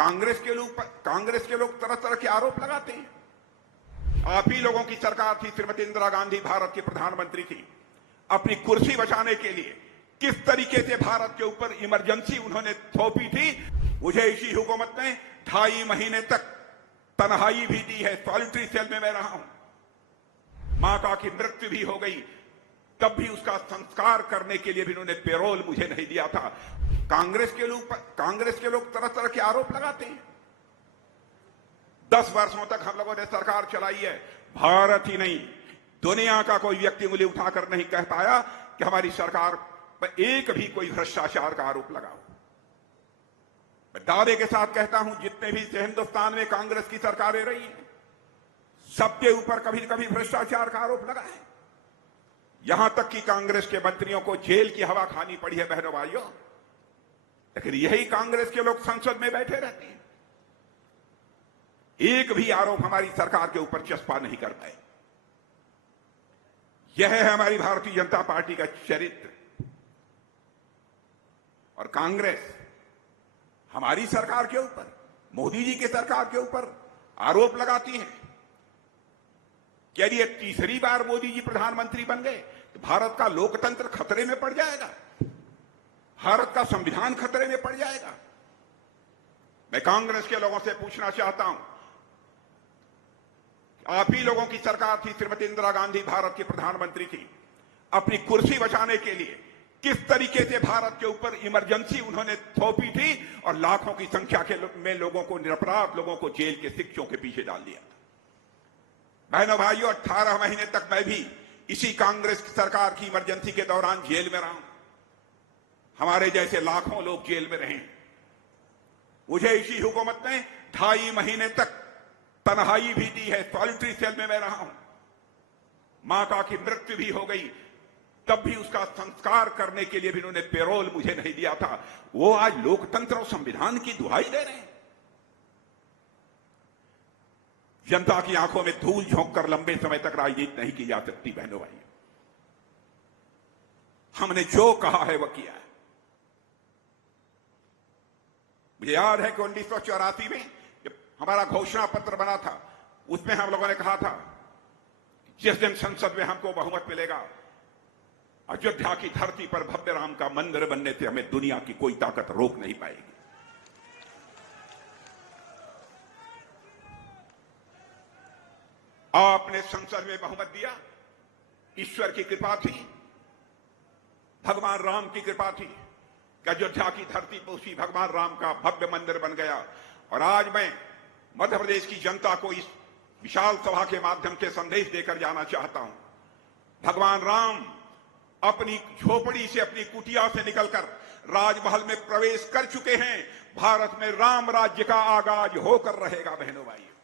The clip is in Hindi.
कांग्रेस के लोग तरह तरह के आरोप लगाते हैं। आप ही लोगों की सरकार थी, श्रीमती इंदिरा गांधी भारत की प्रधानमंत्री थी। अपनी कुर्सी बचाने के लिए किस तरीके से भारत के ऊपर इमरजेंसी उन्होंने थोपी थी। मुझे इसी हुकूमत ने 2.5 महीने तक तन्हाई भी दी है, सॉलिटरी सेल में मैं रहा हूं। मां का की मृत्यु भी हो गई, तब भी उसका संस्कार करने के लिए भी उन्होंने पेरोल मुझे नहीं दिया था। कांग्रेस के लोग तरह तरह के आरोप लगाते हैं। 10 वर्षों तक हम लोगों ने सरकार चलाई है। भारत ही नहीं, दुनिया का कोई व्यक्ति उंगली उठाकर नहीं कह पाया कि हमारी सरकार पर एक भी कोई भ्रष्टाचार का आरोप लगा हो। मैं दावे के साथ कहता हूं, जितने भी हिंदुस्तान में कांग्रेस की सरकारें रही हैं, सबके ऊपर कभी कभी भ्रष्टाचार का आरोप लगा है। यहां तक कि कांग्रेस के मंत्रियों को जेल की हवा खानी पड़ी है बहनों भाइयों, लेकिन यही कांग्रेस के लोग संसद में बैठे रहते हैं। एक भी आरोप हमारी सरकार के ऊपर चस्पा नहीं कर पाए। यह है हमारी भारतीय जनता पार्टी का चरित्र। और कांग्रेस हमारी सरकार के ऊपर, मोदी जी की सरकार के ऊपर आरोप लगाती है। क्या ये तीसरी बार मोदी जी प्रधानमंत्री बन गए तो भारत का लोकतंत्र खतरे में पड़ जाएगा, भारत का संविधान खतरे में पड़ जाएगा। मैं कांग्रेस के लोगों से पूछना चाहता हूं, आप ही लोगों की सरकार थी, श्रीमती इंदिरा गांधी भारत की प्रधानमंत्री थी। अपनी कुर्सी बचाने के लिए किस तरीके से भारत के ऊपर इमरजेंसी उन्होंने थोपी थी और लाखों की संख्या में लोगों को, निरपराध लोगों को जेल के शिक्षों के पीछे डाल दिया। बहनों भाइयों, 18 महीने तक मैं भी इसी कांग्रेस की सरकार की इमरजेंसी के दौरान जेल में रहा हूं। हमारे जैसे लाखों लोग जेल में रहे। मुझे इसी हुकूमत ने 2.5 महीने तक तन्हाई भी दी है, सॉलिटरी सेल में मैं रहा हूं। मां का की मृत्यु भी हो गई, तब भी उसका संस्कार करने के लिए भी उन्होंने पेरोल मुझे नहीं दिया था। वो आज लोकतंत्र और संविधान की दुहाई दे रहे हैं। जनता की आंखों में धूल झोंक कर लंबे समय तक राजनीति नहीं की जा सकती। बहनों भाई, हमने जो कहा है वह किया है। मुझे याद है कि 1984 में जब हमारा घोषणा पत्र बना था, उसमें हम लोगों ने कहा था जिस दिन संसद में हमको बहुमत मिलेगा, अयोध्या की धरती पर भव्य राम का मंदिर बनने से हमें दुनिया की कोई ताकत रोक नहीं पाएगी। आपने संसद में बहुमत दिया, ईश्वर की कृपा थी, भगवान राम की कृपा थी कि अयोध्या की धरती पर उसी भगवान राम का भव्य मंदिर बन गया। और आज मैं मध्य प्रदेश की जनता को इस विशाल सभा के माध्यम से संदेश देकर जाना चाहता हूं। भगवान राम अपनी झोपड़ी से, अपनी कुटिया से निकलकर राजमहल में प्रवेश कर चुके हैं। भारत में राम राज्य का आगाज होकर रहेगा। बहनों भाइयों,